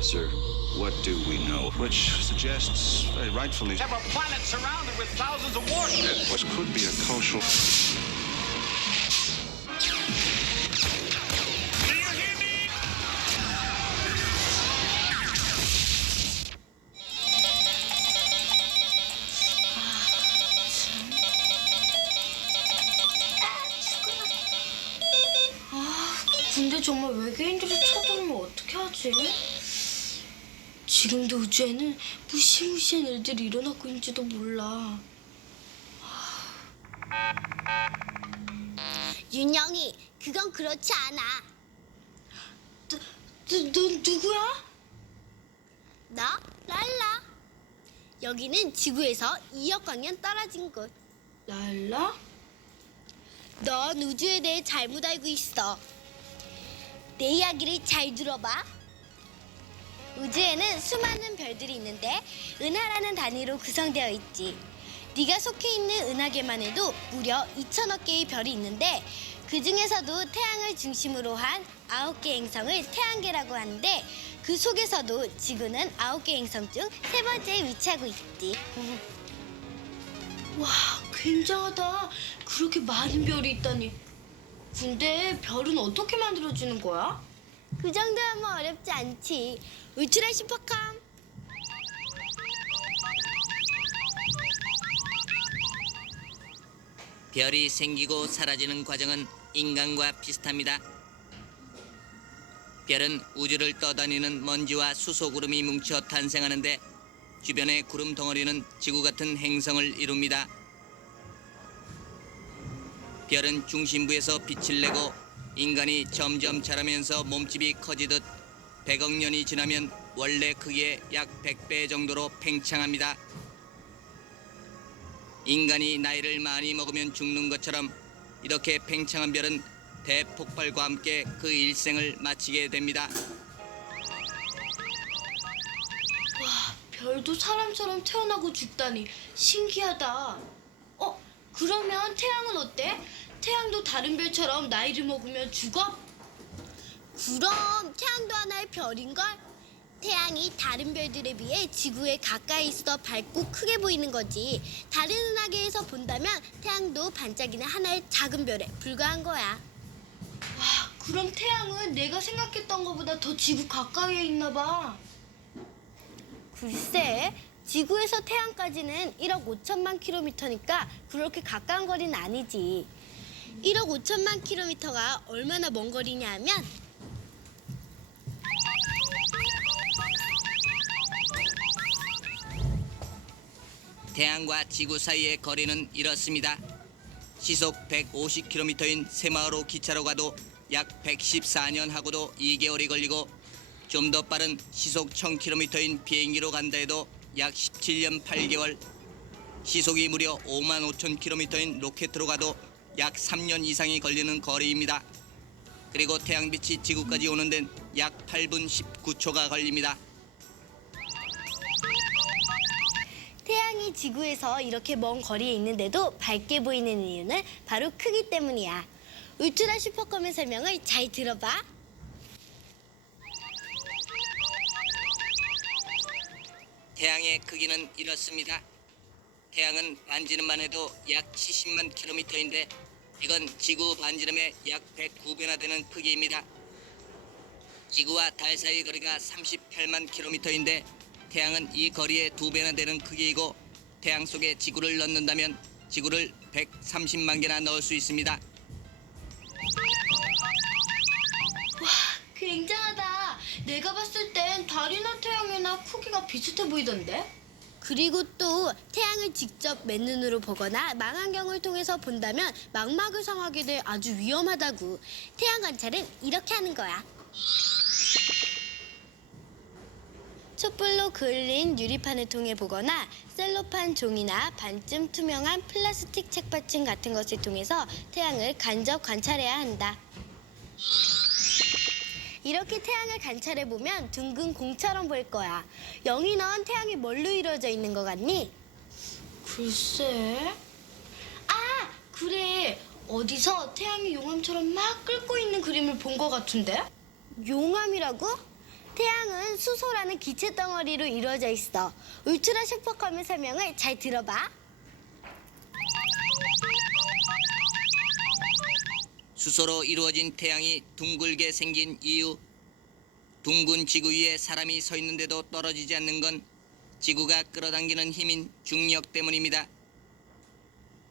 Professor, what do we know? Which suggests, very rightfully, Have a planet surrounded with thousands of warships. what could be a cultural. Do you hear me? 근데 정말 외계인들이 쳐들면 어떻게 하지? 지금도 우주에는 무시무시한 일들이 일어나고 있는지도 몰라. 윤영이, 그건 그렇지 않아. 넌 누구야? 나 랄라. 여기는 지구에서 2억 광년 떨어진 곳. 랄라? 넌 우주에 대해 잘못 알고 있어. 내 이야기를 잘 들어봐. 우주에는 수많은 별들이 있는데 은하라는 단위로 구성되어 있지. 네가 속해 있는 은하계만 해도 무려 2천억 개의 별이 있는데 그 중에서도 태양을 중심으로 한 9개 행성을 태양계라고 하는데 그 속에서도 지구는 9개 행성 중 세 번째에 위치하고 있지. 와, 굉장하다. 그렇게 많은 별이 있다니. 근데 별은 어떻게 만들어지는 거야? 그 정도면 뭐 어렵지 않지. 울트라 슈퍼컴. 별이 생기고 사라지는 과정은 인간과 비슷합니다. 별은 우주를 떠다니는 먼지와 수소구름이 뭉쳐 탄생하는데 주변의 구름 덩어리는 지구 같은 행성을 이룹니다. 별은 중심부에서 빛을 내고 인간이 점점 자라면서 몸집이 커지듯 100억 년이 지나면 원래 크기의 약 100배 정도로 팽창합니다. 인간이 나이를 많이 먹으면 죽는 것처럼 이렇게 팽창한 별은 대폭발과 함께 그 일생을 마치게 됩니다. 와, 별도 사람처럼 태어나고 죽다니 신기하다. 그러면 태양은 어때? 태양도 다른 별처럼 나이를 먹으면 죽어? 그럼 태양도 하나의 별인걸? 태양이 다른 별들에 비해 지구에 가까이 있어 밝고 크게 보이는 거지. 다른 은하계에서 본다면 태양도 반짝이는 하나의 작은 별에 불과한 거야. 와, 그럼 태양은 내가 생각했던 것보다 더 지구 가까이에 있나 봐. 글쎄, 지구에서 태양까지는 1억 5천만 킬로미터니까 그렇게 가까운 거리는 아니지. 1억 5천만 킬로미터가 얼마나 먼 거리냐 하면 태양과 지구 사이의 거리는 이렇습니다. 시속 150km인 새마을호 기차로 가도 약 114년 하고도 2개월이 걸리고 좀 더 빠른 시속 1000km인 비행기로 간다 해도 약 17년 8개월, 시속이 무려 55,000km인 로켓으로 가도 약 3년 이상이 걸리는 거리입니다. 그리고 태양빛이 지구까지 오는 데는 약 8분 19초가 걸립니다. 태양이 지구에서 이렇게 먼 거리에 있는데도 밝게 보이는 이유는 바로 크기 때문이야. 울트라 슈퍼컴의 설명을 잘 들어봐. 태양의 크기는 이렇습니다. 태양은 반지름만 해도 약 70만 킬로미터인데 이건 지구 반지름의 약 109배나 되는 크기입니다. 지구와 달 사이 거리가 38만 킬로미터인데 태양은 이 거리의 2배나 되는 크기이고 태양 속에 지구를 넣는다면 지구를 130만 개나 넣을 수 있습니다. 와, 굉장하다. 내가 봤을 땐 달이나 태양이나 크기가 비슷해 보이던데? 그리고 또 태양을 직접 맨눈으로 보거나 망원경을 통해서 본다면 망막을 상하게 돼 아주 위험하다고. 태양 관찰은 이렇게 하는 거야. 촛불로 그을린 유리판을 통해 보거나 셀로판 종이나 반쯤 투명한 플라스틱 책받침 같은 것을 통해서 태양을 간접 관찰해야 한다. 이렇게 태양을 관찰해 보면 둥근 공처럼 보일 거야. 영희, 넌 태양이 뭘로 이루어져 있는 것 같니? 글쎄. 아, 그래. 어디서 태양이 용암처럼 막 끓고 있는 그림을 본 것 같은데? 용암이라고? 태양은 수소라는 기체 덩어리로 이루어져 있어. 울트라 슈퍼컴의 설명을 잘 들어봐. 수소로 이루어진 태양이 둥글게 생긴 이유. 둥근 지구 위에 사람이 서 있는데도 떨어지지 않는 건 지구가 끌어당기는 힘인 중력 때문입니다.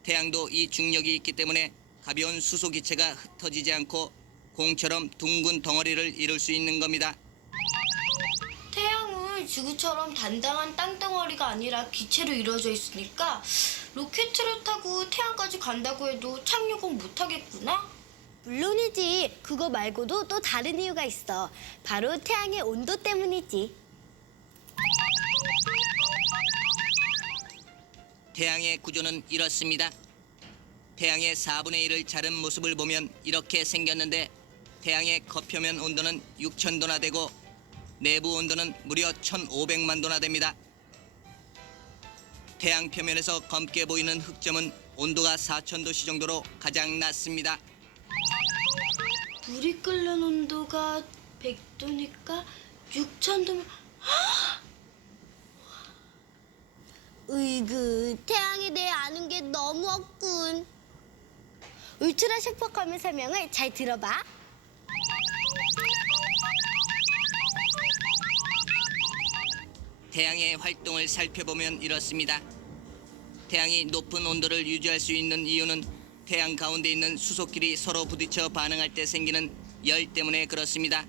태양도 이 중력이 있기 때문에 가벼운 수소 기체가 흩어지지 않고 공처럼 둥근 덩어리를 이룰 수 있는 겁니다. 태양은 지구처럼 단단한 땅덩어리가 아니라 기체로 이루어져 있으니까 로켓을 타고 태양까지 간다고 해도 착륙은 못하겠구나? 물론이지. 그거 말고도 또 다른 이유가 있어. 바로 태양의 온도 때문이지. 태양의 구조는 이렇습니다. 태양의 4분의 1을 자른 모습을 보면 이렇게 생겼는데 태양의 겉표면 온도는 6,000도나 되고 내부 온도는 무려 1,500만 도나 됩니다. 태양 표면에서 검게 보이는 흑점은 온도가 4,000도씨 정도로 가장 낮습니다. 물이 끓는 온도가 100도니까 6,000도면 으이그, 태양에 대해 아는 게 너무 없군. 울트라 슈퍼컴의 설명을 잘 들어봐. 태양의 활동을 살펴보면 이렇습니다. 태양이 높은 온도를 유지할 수 있는 이유는 태양 가운데 있는 수소끼리 서로 부딪혀 반응할 때 생기는 열 때문에 그렇습니다.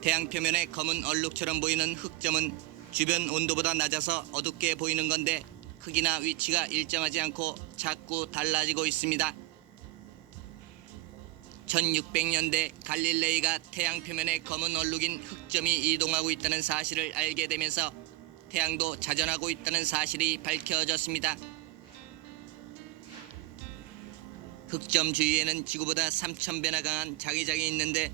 태양 표면에 검은 얼룩처럼 보이는 흑점은 주변 온도보다 낮아서 어둡게 보이는 건데 크기나 위치가 일정하지 않고 자꾸 달라지고 있습니다. 1600년대 갈릴레이가 태양 표면에 검은 얼룩인 흑점이 이동하고 있다는 사실을 알게 되면서 태양도 자전하고 있다는 사실이 밝혀졌습니다. 흑점 주위에는 지구보다 3000배나 강한 자기장이 있는데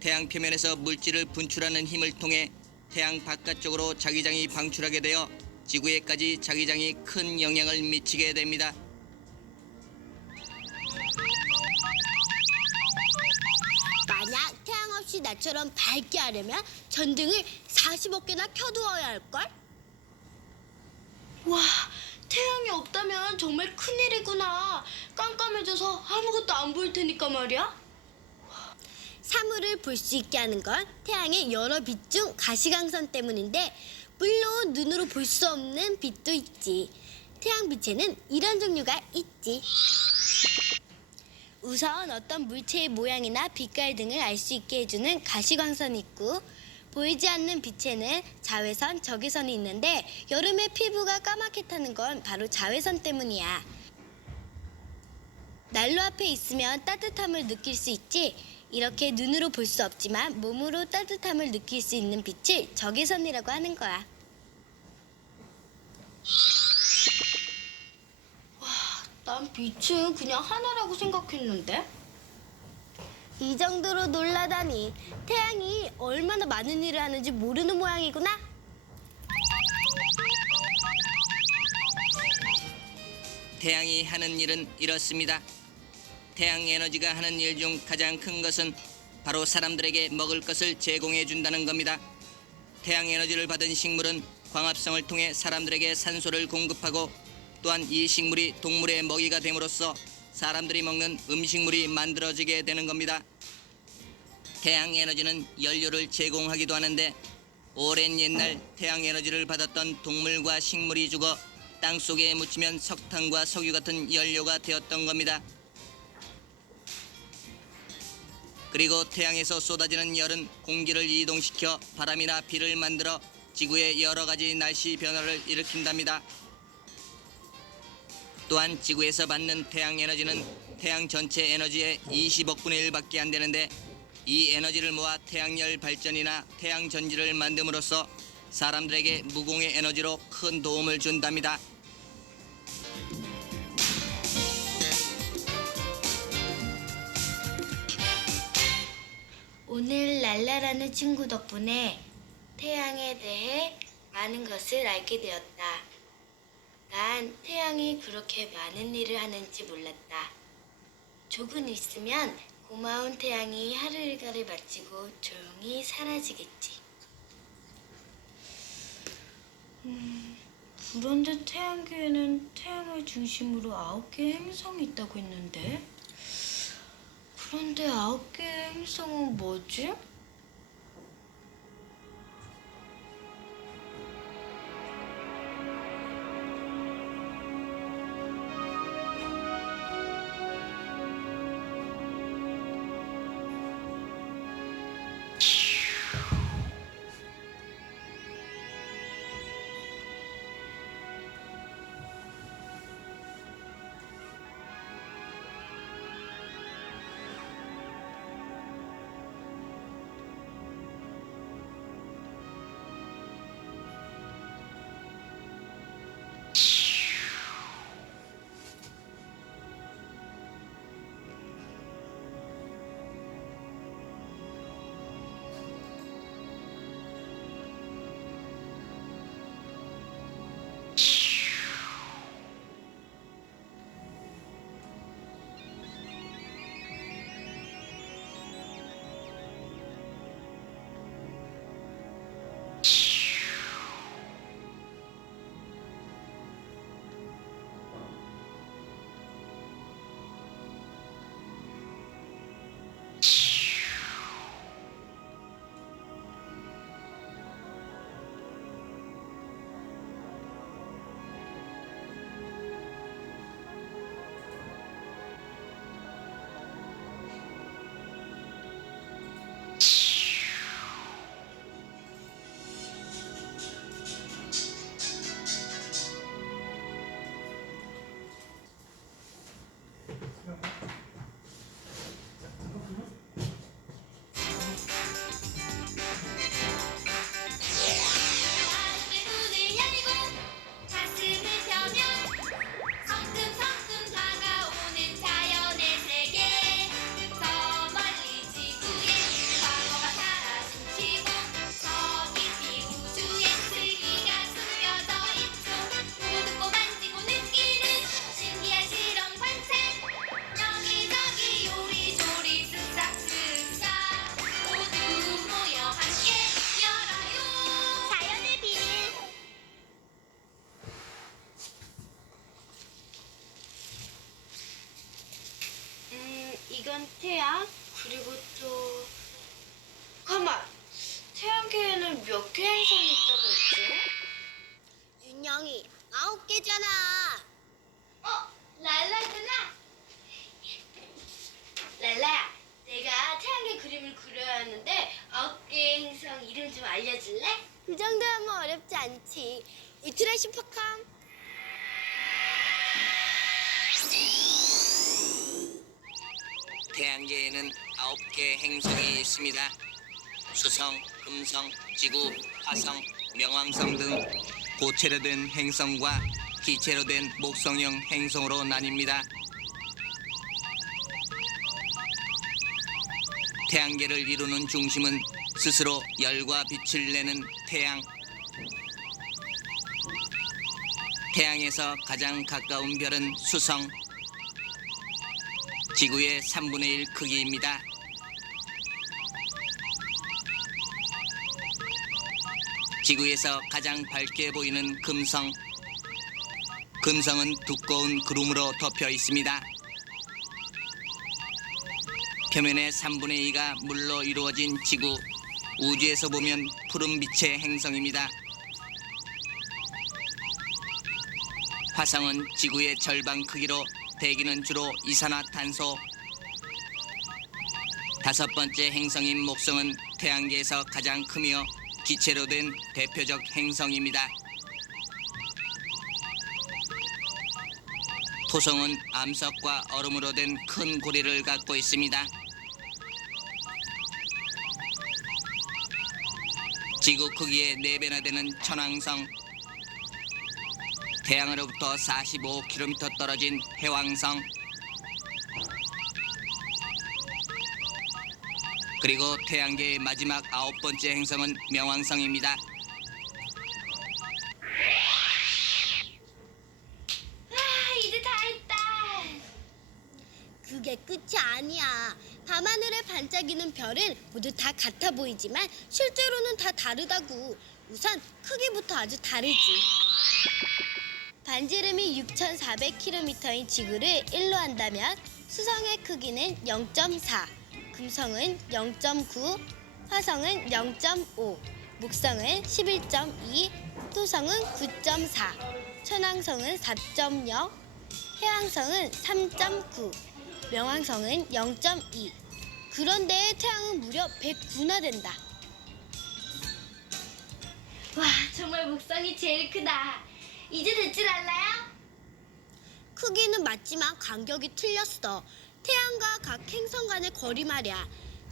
태양 표면에서 물질을 분출하는 힘을 통해 태양 바깥쪽으로 자기장이 방출하게 되어 지구에까지 자기장이 큰 영향을 미치게 됩니다. 만약 태양 없이 나처럼 밝게 하려면 전등을 40억 개나 켜두어야 할걸? 와, 태양이 없다면 정말 큰일이구나. 깜깜해져서 아무것도 안 보일 테니까 말이야. 사물을 볼 수 있게 하는 건 태양의 여러 빛 중 가시광선 때문인데 물론 눈으로 볼 수 없는 빛도 있지. 태양 빛에는 이런 종류가 있지. 우선 어떤 물체의 모양이나 빛깔 등을 알 수 있게 해주는 가시광선이 있고 보이지 않는 빛에는 자외선, 적외선이 있는데 여름에 피부가 까맣게 타는 건 바로 자외선 때문이야. 난로 앞에 있으면 따뜻함을 느낄 수 있지. 이렇게 눈으로 볼 수 없지만 몸으로 따뜻함을 느낄 수 있는 빛을 적외선이라고 하는 거야. 난 빛은 그냥 하나라고 생각했는데. 이 정도로 놀라다니. 태양이 얼마나 많은 일을 하는지 모르는 모양이구나. 태양이 하는 일은 이렇습니다. 태양 에너지가 하는 일 중 가장 큰 것은 바로 사람들에게 먹을 것을 제공해 준다는 겁니다. 태양 에너지를 받은 식물은 광합성을 통해 사람들에게 산소를 공급하고 또한 이 식물이 동물의 먹이가 됨으로써 사람들이 먹는 음식물이 만들어지게 되는 겁니다. 태양 에너지는 연료를 제공하기도 하는데 오랜 옛날 태양 에너지를 받았던 동물과 식물이 죽어 땅속에 묻히면 석탄과 석유 같은 연료가 되었던 겁니다. 그리고 태양에서 쏟아지는 열은 공기를 이동시켜 바람이나 비를 만들어 지구의 여러 가지 날씨 변화를 일으킨답니다. 또한 지구에서 받는 태양 에너지는 태양 전체 에너지의 20억분의 1밖에 안 되는데 이 에너지를 모아 태양열 발전이나 태양 전지를 만듦으로써 사람들에게 무공해 에너지로 큰 도움을 준답니다. 오늘 랄라라는 친구 덕분에 태양에 대해 많은 것을 알게 되었다. 난 태양이 그렇게 많은 일을 하는지 몰랐다. 조금 있으면 고마운 태양이 하루 일과를 마치고 조용히 사라지겠지. 그런데 태양계에는 태양을 중심으로 9개의 행성이 있다고 했는데, 그런데 9개의 행성은 뭐지? 이건 태양, 그리고 또 가만! 태양계에는 몇 개 행성이 있다고 했지? 윤영이 9개잖아. 랄라구나! 랄라야, 내가 태양계 그림을 그려야 하는데 9개의 행성 이름 좀 알려줄래? 그 정도면 어렵지 않지. 울트라 슈퍼컴. 태양계에는 9개 행성이 있습니다. 수성, 금성, 지구, 화성, 명왕성 등 고체로 된 행성과 기체로 된 목성형 행성으로 나뉩니다. 태양계를 이루는 중심은 스스로 열과 빛을 내는 태양. 태양에서 가장 가까운 별은 수성. 지구의 3분의 1 크기입니다. 지구에서 가장 밝게 보이는 금성. 금성은 두꺼운 구름으로 덮여 있습니다. 표면의 3분의 2가 물로 이루어진 지구. 우주에서 보면 푸른 빛의 행성입니다. 화성은 지구의 절반 크기로 대기는 주로 이산화탄소. 5번째 행성인 목성은 태양계에서 가장 크며 기체로 된 대표적 행성입니다. 토성은 암석과 얼음으로 된 큰 고리를 갖고 있습니다. 지구 크기의 4배나 되는 천왕성. 태양으로부터 45km 떨어진 해왕성. 그리고 태양계의 마지막 9번째 행성은 명왕성입니다. 이제 다 했다. 그게 그게 끝이 아니야. 밤하늘에 반짝이는 별은 모두 다 같아 보이지만 실제로는 다 다르다고. 우선 크기부터 아주 다르지. 반지름이 6,400km인 지구를 1로 한다면 수성의 크기는 0.4, 금성은 0.9, 화성은 0.5, 목성은 11.2, 토성은 9.4, 천왕성은 4.0, 해왕성은 3.9, 명왕성은 0.2. 그런데 태양은 무려 109나 된다. 와, 정말 목성이 제일 크다. 이제 됐지, 랄라야? 크기는 맞지만 간격이 틀렸어. 태양과 각 행성 간의 거리 말이야.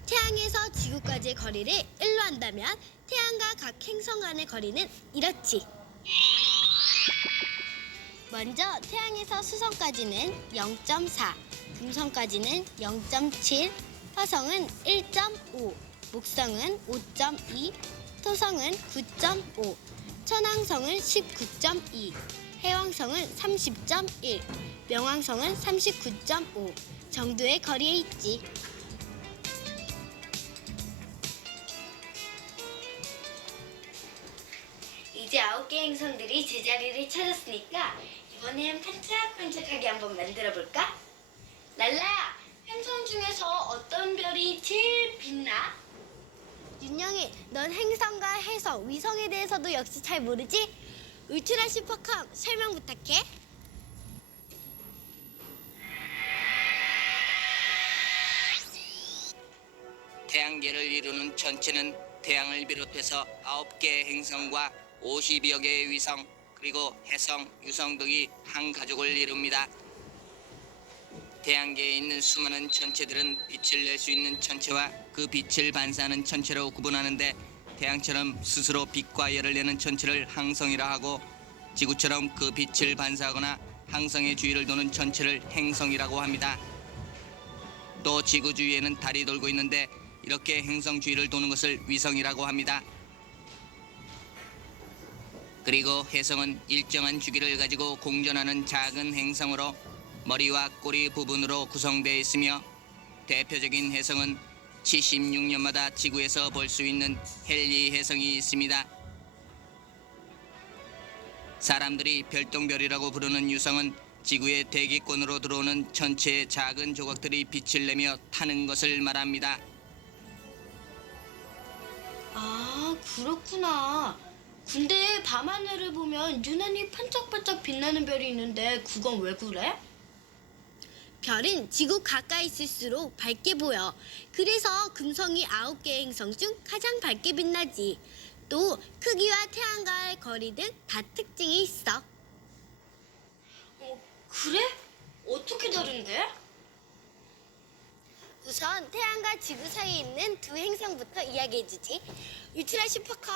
태양에서 지구까지의 거리를 1로 한다면 태양과 각 행성 간의 거리는 이렇지. 먼저 태양에서 수성까지는 0.4, 금성까지는 0.7, 화성은 1.5, 목성은 5.2, 토성은 9.5, 천왕성은 19.2, 해왕성은 30.1, 명왕성은 39.5 정도의 거리에 있지. 이제 9개 행성들이 제자리를 찾았으니까 이번엔 반짝반짝하게 한번 만들어볼까? 랄라야, 행성 중에서 어떤 별이 제일 빛나? 윤영이, 넌 행성과 해성, 위성에 대해서도 역시 잘 모르지? 울트라 슈퍼컴 설명 부탁해. 태양계를 이루는 전체는 태양을 비롯해서 9개의 행성과 50여 개의 위성, 그리고 해성, 유성 등이 한 가족을 이룹니다. 태양계에 있는 수많은 천체들은 빛을 낼 수 있는 천체와 그 빛을 반사하는 천체로 구분하는데, 태양처럼 스스로 빛과 열을 내는 천체를 항성이라 하고, 지구처럼 그 빛을 반사하거나 항성의 주위를 도는 천체를 행성이라고 합니다. 또 지구 주위에는 달이 돌고 있는데, 이렇게 행성 주위를 도는 것을 위성이라고 합니다. 그리고 해성은 일정한 주기를 가지고 공전하는 작은 행성으로 머리와 꼬리 부분으로 구성되어 있으며, 대표적인 해성은 76년마다 지구에서 볼 수 있는 헨리 해성이 있습니다. 사람들이 별똥별이라고 부르는 유성은 지구의 대기권으로 들어오는 천체의 작은 조각들이 빛을 내며 타는 것을 말합니다. 아, 그렇구나. 근데 밤하늘을 보면 유난히 반짝반짝 빛나는 별이 있는데 그건 왜 그래? 별은 지구 가까이 있을수록 밝게 보여. 그래서 금성이 9개의 행성 중 가장 밝게 빛나지. 또 크기와 태양과의 거리 등 다 특징이 있어. 그래? 어떻게 다른데? 우선 태양과 지구 사이에 있는 두 행성부터 이야기해주지. 울트라 슈퍼컴.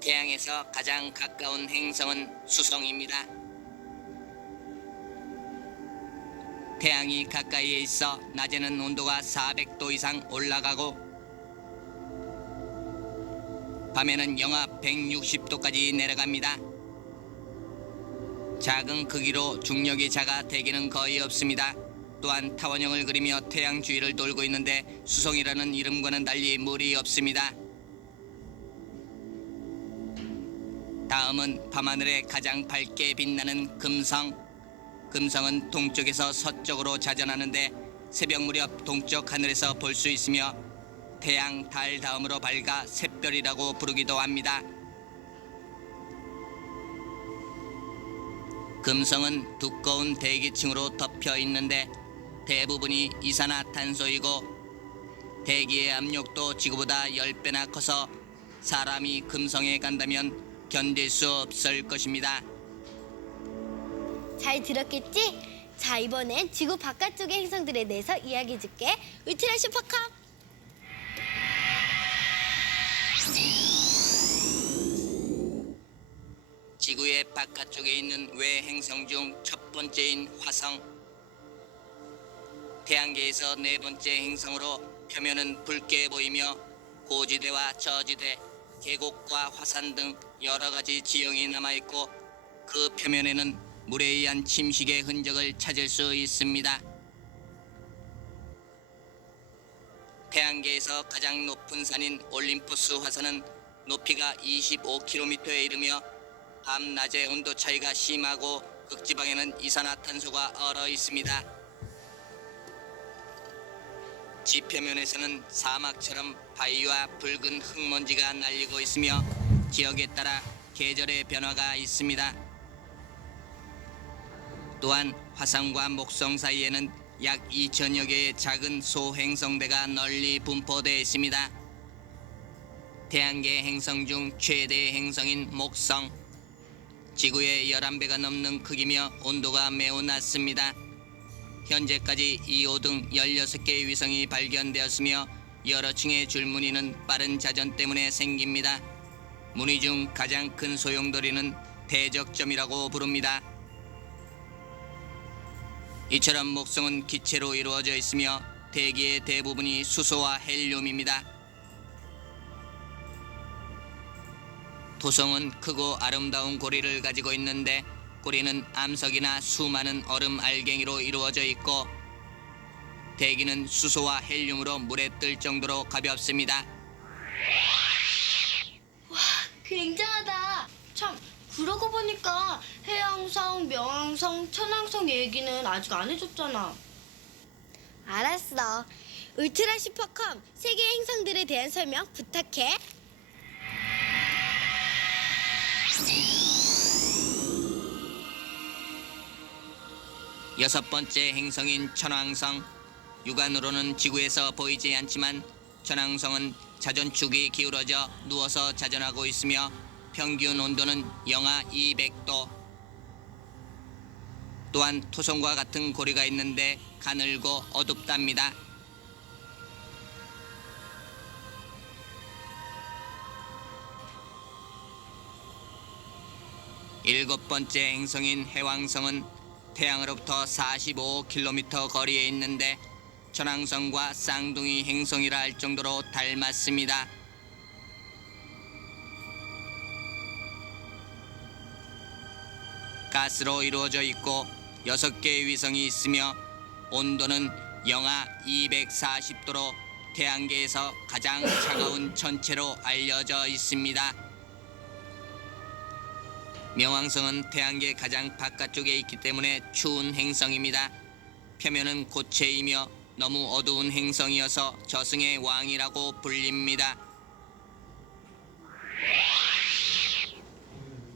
태양에서 가장 가까운 행성은 수성입니다. 태양이 가까이에 있어 낮에는 온도가 400도 이상 올라가고 밤에는 영하 160도까지 내려갑니다. 작은 크기로 중력이 작아 대기는 거의 없습니다. 또한 타원형을 그리며 태양 주위를 돌고 있는데 수성이라는 이름과는 달리 물이 없습니다. 다음은 밤하늘에 가장 밝게 빛나는 금성. 금성은 동쪽에서 서쪽으로 자전하는데 새벽 무렵 동쪽 하늘에서 볼 수 있으며 태양, 달 다음으로 밝아 샛별이라고 부르기도 합니다. 금성은 두꺼운 대기층으로 덮여 있는데 대부분이 이산화탄소이고 대기의 압력도 지구보다 10배나 커서 사람이 금성에 간다면 견딜 수 없을 것입니다. 잘 들었겠지? 자, 이번엔 지구 바깥쪽의 행성들에 대해서 이야기해줄게. 울트라 슈퍼컴. 지구의 바깥쪽에 있는 외행성 중 첫 번째인 화성. 태양계에서 네 번째 행성으로 표면은 붉게 보이며 고지대와 저지대, 계곡과 화산 등 여러 가지 지형이 남아 있고 그 표면에는 물에 의한 침식의 흔적을 찾을 수 있습니다. 태양계에서 가장 높은 산인 올림푸스 화산은 높이가 25km에 이르며 밤낮의 온도 차이가 심하고 극지방에는 이산화탄소가 얼어 있습니다. 지표면에서는 사막처럼 바위와 붉은 흙먼지가 날리고 있으며 지역에 따라 계절의 변화가 있습니다. 또한 화산과 목성 사이에는 약 2천여 개의 작은 소행성대가 널리 분포되어 있습니다. 태양계 행성 중 최대 행성인 목성. 지구의 11배가 넘는 크기며 온도가 매우 낮습니다. 현재까지 2호 등 16개의 위성이 발견되었으며 여러 층의 줄무늬는 빠른 자전 때문에 생깁니다. 무늬 중 가장 큰 소용돌이는 대적점이라고 부릅니다. 이처럼 목성은 기체로 이루어져 있으며 대기의 대부분이 수소와 헬륨입니다. 토성은 크고 아름다운 고리를 가지고 있는데 고리는 암석이나 수많은 얼음 알갱이로 이루어져 있고 대기는 수소와 헬륨으로 물에 뜰 정도로 가볍습니다. 굉장하다. 참, 그러고 보니까 해왕성, 명왕성, 천왕성 얘기는 아직 안 해줬잖아. 알았어. 울트라 슈퍼컴 세계 행성들에 대한 설명 부탁해. 여섯 번째 행성인 천왕성. 육안으로는 지구에서 보이지 않지만 천왕성은 자전축이 기울어져 누워서 자전하고 있으며 평균 온도는 영하 200도. 또한 토성과 같은 고리가 있는데 가늘고 어둡답니다. 일곱 번째 행성인 해왕성은 태양으로부터 45km 거리에 있는데 천왕성과 쌍둥이 행성이라 할 정도로 닮았습니다. 가스로 이루어져 있고 6개의 위성이 있으며 온도는 영하 240도로 태양계에서 가장 차가운 천체로 알려져 있습니다. 명왕성은 태양계 가장 바깥쪽에 있기 때문에 추운 행성입니다. 표면은 고체이며 너무 어두운 행성이어서 저승의 왕이라고 불립니다.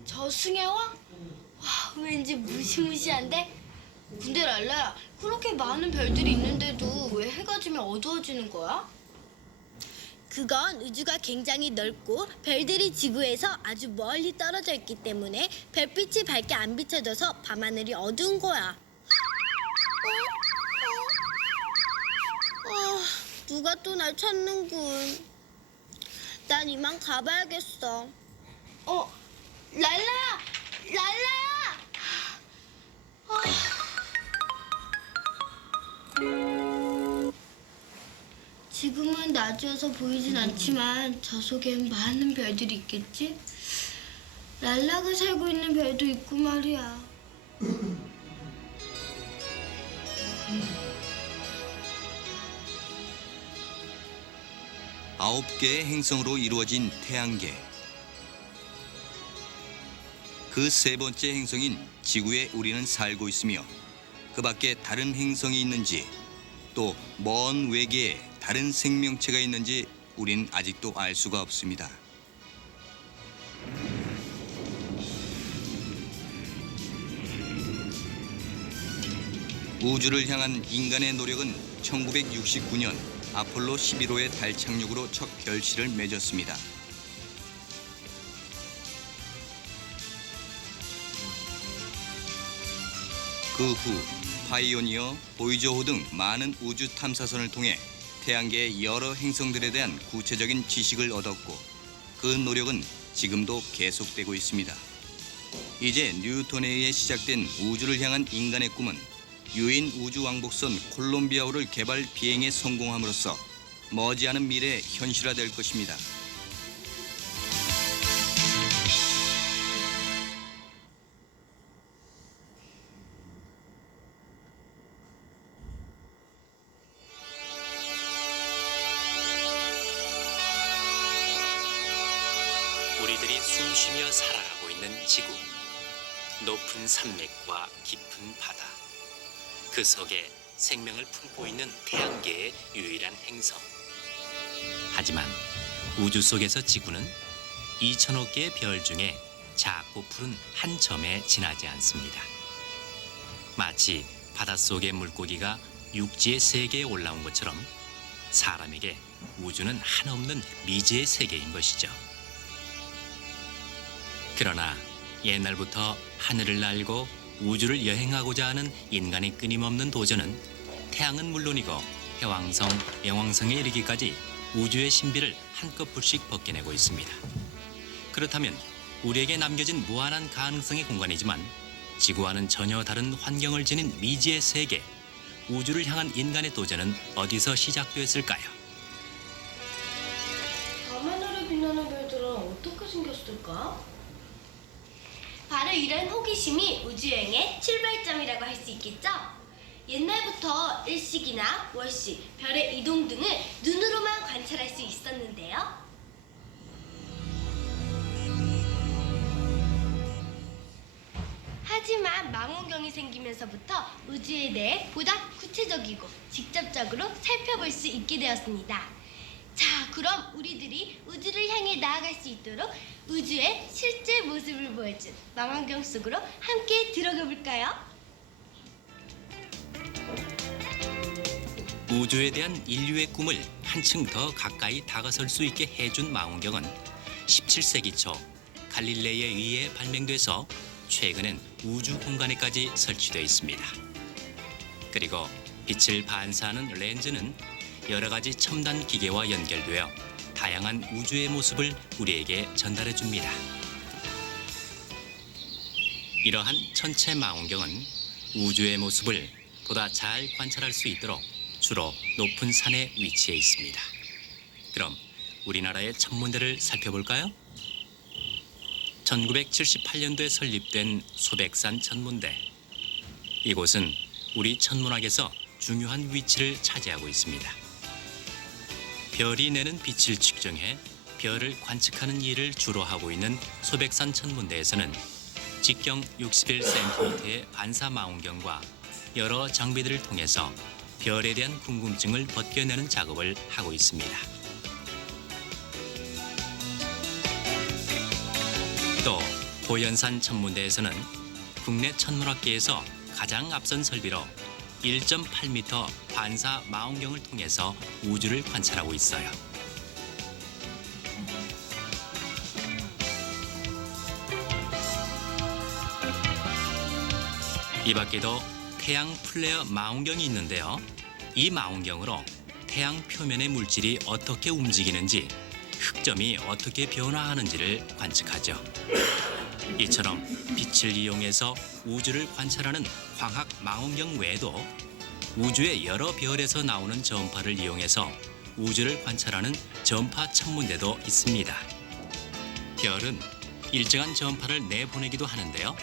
저승의 왕? 와, 왠지 무시무시한데? 근데 랄라야, 그렇게 많은 별들이 있는데도 왜 해가 지면 어두워지는 거야? 그건 우주가 굉장히 넓고 별들이 지구에서 아주 멀리 떨어져 있기 때문에 별빛이 밝게 안 비춰져서 밤하늘이 어두운 거야. 누가 또 날 찾는군. 난 이만 가봐야겠어. 랄라야! 랄라야! 지금은 낮이어서 보이진 않지만 저 속엔 많은 별들이 있겠지? 랄라가 살고 있는 별도 있고 말이야. 아홉 개의 행성으로 이루어진 태양계. 그 세 번째 행성인 지구에 우리는 살고 있으며 그 밖에 다른 행성이 있는지 또 먼 외계에 다른 생명체가 있는지 우린 아직도 알 수가 없습니다. 우주를 향한 인간의 노력은 1969년 아폴로 11호의 달 착륙으로 첫 결실을 맺었습니다. 그 후 파이오니어, 보이저호 등 많은 우주 탐사선을 통해 태양계의 여러 행성들에 대한 구체적인 지식을 얻었고 그 노력은 지금도 계속되고 있습니다. 이제 뉴턴에 의해 시작된 우주를 향한 인간의 꿈은 유인 우주 왕복선 콜롬비아호를 개발 비행에 성공함으로써 머지않은 미래에 현실화될 것입니다. 우리들이 숨쉬며 살아가고 있는 지구. 높은 산맥과 깊은 바다. 그 속에 생명을 품고 있는 태양계의 유일한 행성. 하지만 우주 속에서 지구는 2천억 개의 별 중에 작고 푸른 한 점에 지나지 않습니다. 마치 바닷속의 물고기가 육지의 세계에 올라온 것처럼 사람에게 우주는 한없는 미지의 세계인 것이죠. 그러나 옛날부터 하늘을 날고 우주를 여행하고자 하는 인간의 끊임없는 도전은 태양은 물론이고 해왕성, 영왕성에 이르기까지 우주의 신비를 한꺼풀씩 벗겨내고 있습니다. 그렇다면 우리에게 남겨진 무한한 가능성의 공간이지만 지구와는 전혀 다른 환경을 지닌 미지의 세계, 우주를 향한 인간의 도전은 어디서 시작됐을까요? 밤하늘을 빛나는 별들은 어떻게 생겼을까? 바로 이런 호기심이 우주여행의 출발점이라고 할 수 있겠죠? 옛날부터 일식이나 월식, 별의 이동 등을 눈으로만 관찰할 수 있었는데요. 하지만 망원경이 생기면서부터 우주에 대해 보다 구체적이고 직접적으로 살펴볼 수 있게 되었습니다. 자, 그럼 우리들이 우주를 향해 나아갈 수 있도록 우주의 실제 모습을 보여준 망원경 속으로 함께 들어가 볼까요? 우주에 대한 인류의 꿈을 한층 더 가까이 다가설 수 있게 해준 망원경은 17세기 초 갈릴레이에 의해 발명돼서 최근엔 우주 공간에까지 설치되어 있습니다. 그리고 빛을 반사하는 렌즈는 여러 가지 첨단 기계와 연결되어 다양한 우주의 모습을 우리에게 전달해 줍니다. 이러한 천체 망원경은 우주의 모습을 보다 잘 관찰할 수 있도록 주로 높은 산에 위치해 있습니다. 그럼 우리나라의 천문대를 살펴볼까요? 1978년도에 설립된 소백산 천문대. 이곳은 우리 천문학에서 중요한 위치를 차지하고 있습니다. 별이 내는 빛을 측정해 별을 관측하는 일을 주로 하고 있는 소백산 천문대에서는 직경 61cm의 반사 망원경과 여러 장비들을 통해서 별에 대한 궁금증을 벗겨내는 작업을 하고 있습니다. 또 보현산 천문대에서는 국내 천문학계에서 가장 앞선 설비로 1.8m 반사 망원경을 통해서 우주를 관찰하고 있어요. 이 밖에도 태양 플레어 망원경이 있는데요. 이 망원경으로 태양 표면의 물질이 어떻게 움직이는지, 흑점이 어떻게 변화하는지를 관측하죠. 이처럼 빛을 이용해서 우주를 관찰하는 광학 망원경 외에도 우주의 여러 별에서 나오는 전파를 이용해서 우주를 관찰하는 전파 천문대도 있습니다. 별은 일정한 전파를 내보내기도 하는데요.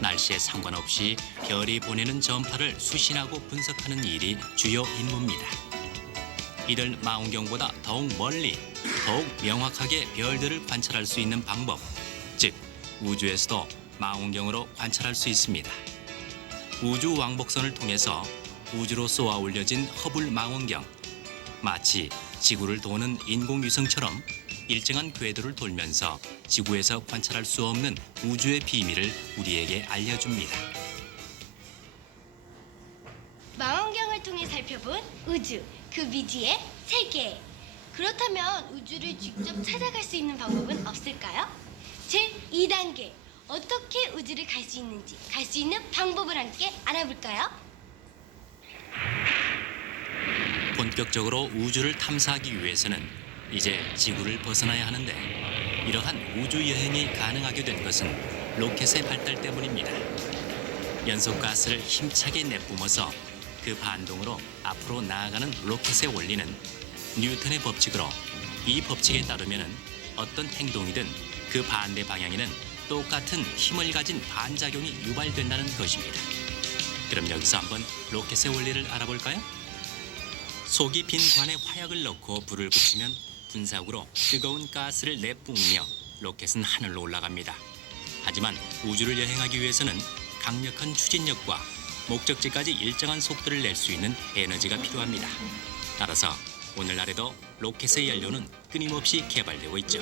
날씨에 상관없이 별이 보내는 전파를 수신하고 분석하는 일이 주요 임무입니다. 이들 망원경보다 더욱 멀리, 더욱 명확하게 별들을 관찰할 수 있는 방법, 즉 우주에서도 망원경으로 관찰할 수 있습니다. 우주 왕복선을 통해서 우주로 쏘아 올려진 허블 망원경, 마치 지구를 도는 인공위성처럼 일정한 궤도를 돌면서 지구에서 관찰할 수 없는 우주의 비밀을 우리에게 알려줍니다. 망원경을 통해 살펴본 우주, 그 미지의 세계. 그렇다면 우주를 직접 찾아갈 수 있는 방법은 없을까요? 제2단계, 어떻게 우주를 갈 수 있는지, 갈 수 있는 방법을 함께 알아볼까요? 본격적으로 우주를 탐사하기 위해서는 이제 지구를 벗어나야 하는데, 이러한 우주 여행이 가능하게 된 것은 로켓의 발달 때문입니다. 연소가스를 힘차게 내뿜어서 그 반동으로 앞으로 나아가는 로켓의 원리는 뉴턴의 법칙으로, 이 법칙에 따르면 어떤 행동이든 그 반대 방향에는 똑같은 힘을 가진 반작용이 유발된다는 것입니다. 그럼 여기서 한번 로켓의 원리를 알아볼까요? 속이 빈 관에 화약을 넣고 불을 붙이면 군사구로 뜨거운 가스를 내뿜으며 로켓은 하늘로 올라갑니다. 하지만 우주를 여행하기 위해서는 강력한 추진력과 목적지까지 일정한 속도를 낼 수 있는 에너지가 필요합니다. 따라서 오늘날에도 로켓의 연료는 끊임없이 개발되고 있죠.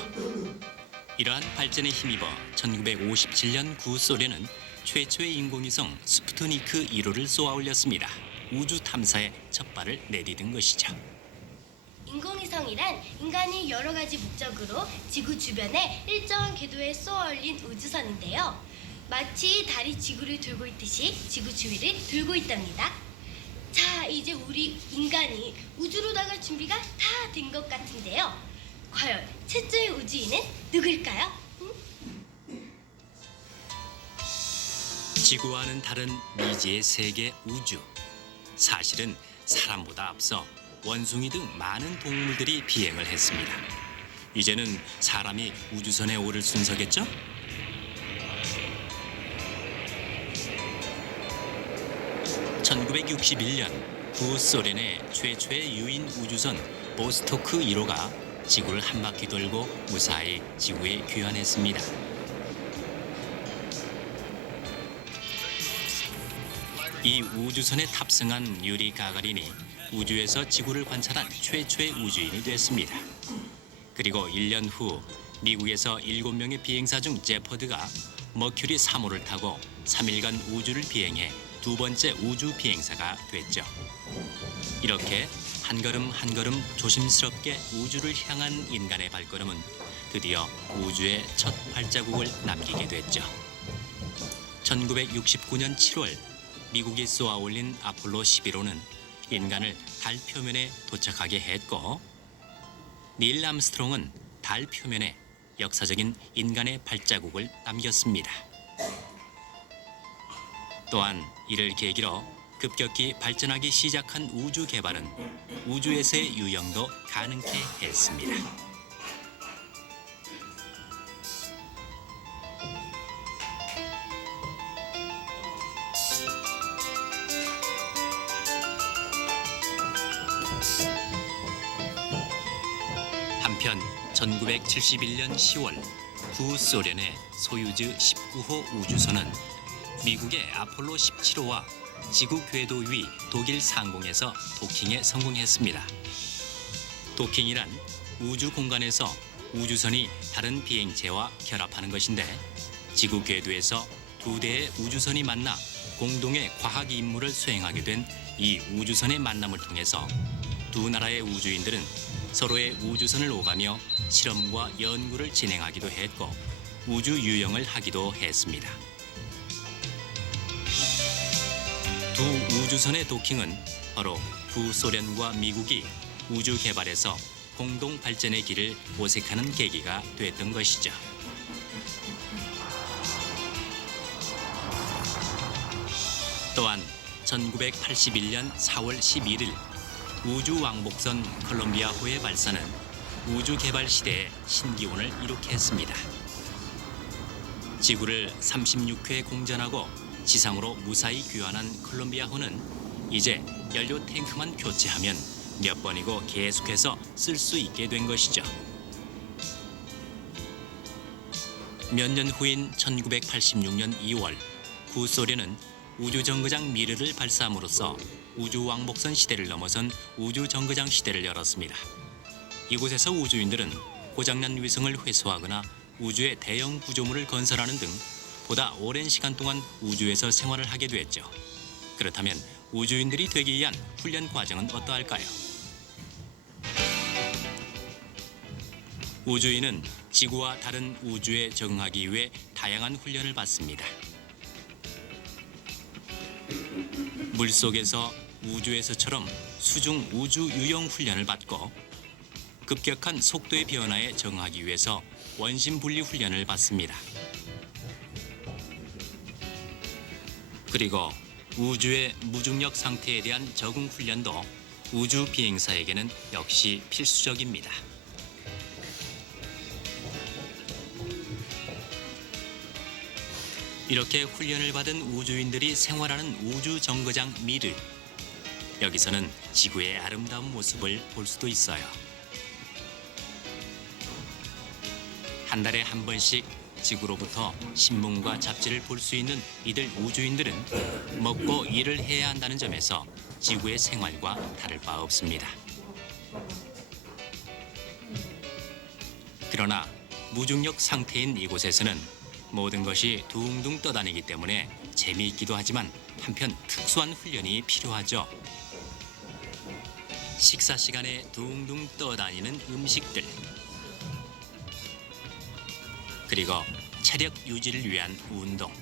이러한 발전에 힘입어 1957년 구소련은 최초의 인공위성 스푸트니크 1호를 쏘아 올렸습니다. 우주 탐사에 첫 발을 내디딘 것이죠. 인공위성이란 인간이 여러 가지 목적으로 지구 주변에 일정한 궤도에 쏘아 올린 우주선인데요. 마치 달이 지구를 돌고 있듯이 지구 주위를 돌고 있답니다. 자, 이제 우리 인간이 우주로 나갈 준비가 다 된 것 같은데요. 과연 최초의 우주인은 누굴까요? 지구와는 다른 미지의 세계 우주. 사실은 사람보다 앞서 원숭이 등 많은 동물들이 비행을 했습니다. 이제는 사람이 우주선에 오를 순서겠죠? (1961년) 구소련의 최초의 유인 우주선 보스토크 1호가 지구를 한 바퀴 돌고 무사히 지구에 귀환했습니다. 이 우주선에 탑승한 유리 가가린이 우주에서 지구를 관찰한 최초의 우주인이 됐습니다. 그리고 1년 후 미국에서 7명의 비행사 중 제퍼드가 머큐리 3호를 타고 3일간 우주를 비행해 두 번째 우주 비행사가 됐죠. 이렇게 한 걸음 한 걸음 조심스럽게 우주를 향한 인간의 발걸음은 드디어 우주의 첫 발자국을 남기게 됐죠. 1969년 7월 미국이 쏘아 올린 아폴로 11호는 인간을 달 표면에 도착하게 했고, 닐 암스트롱은 달 표면에 역사적인 인간의 발자국을 남겼습니다. 또한 이를 계기로 급격히 발전하기 시작한 우주 개발은 우주에서의 유영도 가능케 했습니다. 한편 1971년 10월 구소련의 소유즈 19호 우주선은 미국의 아폴로 17호와 지구 궤도 위 독일 상공에서 도킹에 성공했습니다. 도킹이란 우주 공간에서 우주선이 다른 비행체와 결합하는 것인데, 지구 궤도에서 두 대의 우주선이 만나 공동의 과학 임무를 수행하게 된 이 우주선의 만남을 통해서 두 나라의 우주인들은 서로의 우주선을 오가며 실험과 연구를 진행하기도 했고 우주 유영을 하기도 했습니다. 두 우주선의 도킹은 바로 구소련과 미국이 우주 개발에서 공동 발전의 길을 모색하는 계기가 됐던 것이죠. 또한 1981년 4월 11일 우주 왕복선 콜롬비아호의 발사는 우주 개발 시대의 신기원을 이룩게 했습니다. 지구를 36회 공전하고 지상으로 무사히 귀환한 콜롬비아호는 이제 연료 탱크만 교체하면 몇 번이고 계속해서 쓸 수 있게 된 것이죠. 몇 년 후인 1986년 2월 구소련은 우주정거장 미르를 발사함으로써 우주왕복선 시대를 넘어선 우주정거장 시대를 열었습니다. 이곳에서 우주인들은 고장난 위성을 회수하거나 우주의 대형 구조물을 건설하는 등 보다 오랜 시간 동안 우주에서 생활을 하게 됐죠. 그렇다면 우주인들이 되기 위한 훈련 과정은 어떠할까요? 우주인은 지구와 다른 우주에 적응하기 위해 다양한 훈련을 받습니다. 물속에서 우주에서처럼 수중 우주 유영 훈련을 받고, 급격한 속도의 변화에 적응하기 위해서 원심 분리 훈련을 받습니다. 그리고 우주의 무중력 상태에 대한 적응 훈련도 우주 비행사에게는 역시 필수적입니다. 이렇게 훈련을 받은 우주인들이 생활하는 우주 정거장 미르. 여기서는 지구의 아름다운 모습을 볼 수도 있어요. 한 달에 한 번씩 지구로부터 신문과 잡지를 볼 수 있는 이들 우주인들은 먹고 일을 해야 한다는 점에서 지구의 생활과 다를 바 없습니다. 그러나 무중력 상태인 이곳에서는 모든 것이 둥둥 떠다니기 때문에 재미있기도 하지만 한편 특수한 훈련이 필요하죠. 식사 시간에 둥둥 떠다니는 음식들, 그리고 체력 유지를 위한 운동,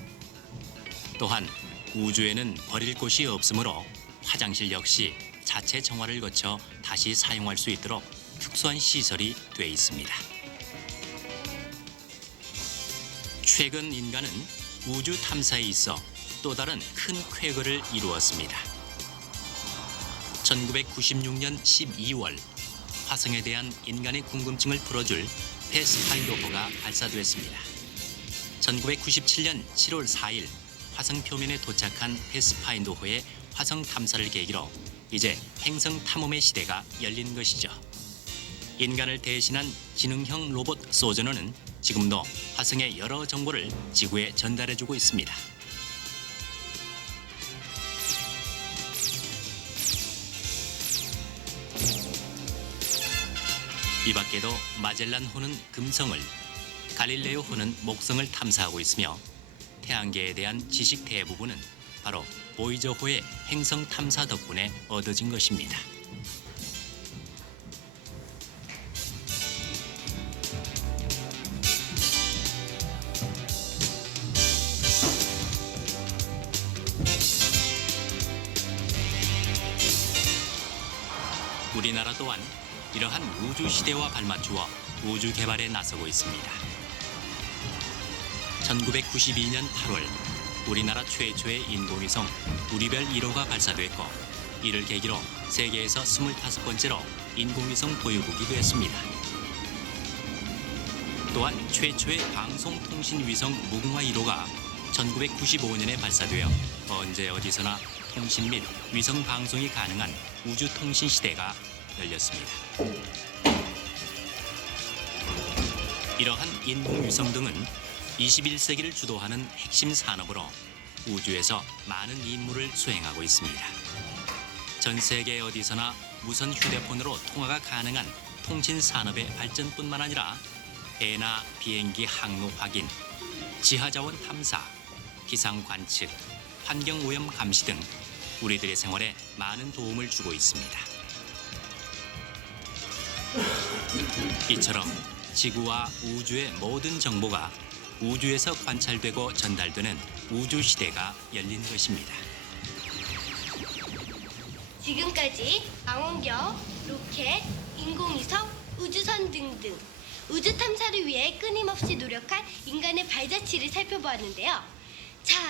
또한 우주에는 버릴 곳이 없으므로 화장실 역시 자체 정화를 거쳐 다시 사용할 수 있도록 특수한 시설이 돼 있습니다. 최근 인간은 우주 탐사에 있어 또 다른 큰 쾌거를 이루었습니다. 1996년 12월 화성에 대한 인간의 궁금증을 풀어줄 패스파인더호가 발사됐습니다. 1997년 7월 4일 화성 표면에 도착한 패스파인더호의 화성 탐사를 계기로 이제 행성 탐험의 시대가 열린 것이죠. 인간을 대신한 지능형 로봇 소저너는 지금도 화성의 여러 정보를 지구에 전달해주고 있습니다. 이 밖에도 마젤란호는 금성을, 갈릴레오호는 목성을 탐사하고 있으며 태양계에 대한 지식 대부분은 바로 보이저호의 행성 탐사 덕분에 얻어진 것입니다. 우리나라 또한 이러한 우주 시대와 발맞추어 우주 개발에 나서고 있습니다. 1992년 8월 우리나라 최초의 인공위성 우리별 1호가 발사됐고 이를 계기로 세계에서 25번째로 인공위성 보유국이 됐습니다. 또한 최초의 방송통신위성 무궁화 1호가 1995년에 발사되어 언제 어디서나 통신 및 위성 방송이 가능한 우주통신 시대가 열렸습니다. 이러한 인공위성 등은 21세기를 주도하는 핵심 산업으로 우주에서 많은 임무를 수행하고 있습니다. 전 세계 어디서나 무선 휴대폰으로 통화가 가능한 통신 산업의 발전뿐만 아니라 배나 비행기 항로 확인, 지하자원 탐사, 기상 관측, 환경 오염 감시 등 우리들의 생활에 많은 도움을 주고 있습니다. 이처럼 지구와 우주의 모든 정보가 우주에서 관찰되고 전달되는 우주 시대가 열린 것입니다. 지금까지 망원경, 로켓, 인공위성, 우주선 등등 우주 탐사를 위해 끊임없이 노력한 인간의 발자취를 살펴보았는데요. 자,